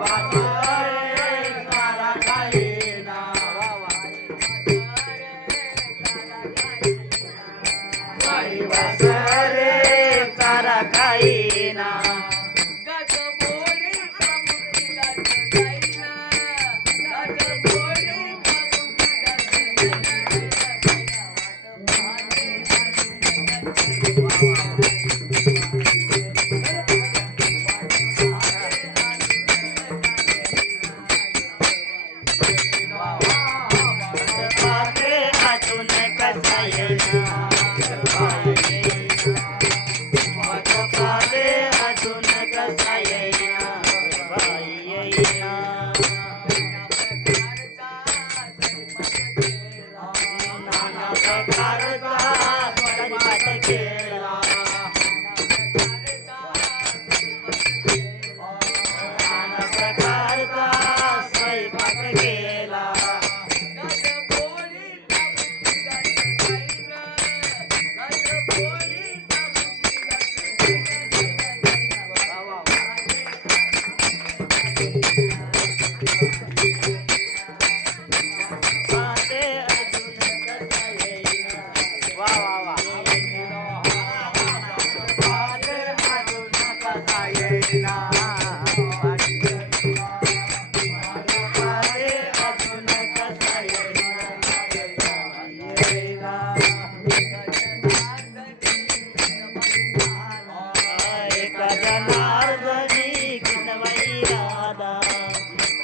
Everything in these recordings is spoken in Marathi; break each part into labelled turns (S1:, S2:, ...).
S1: Bye. God.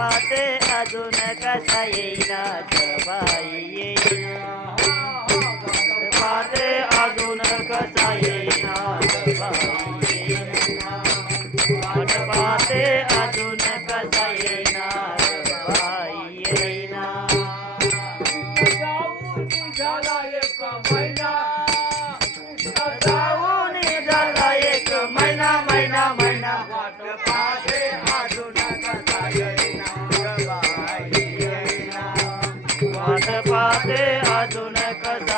S1: गावात अजून कसा येईना? बाई येईना. अजून कसा येईना? Kaduna, Kaduna.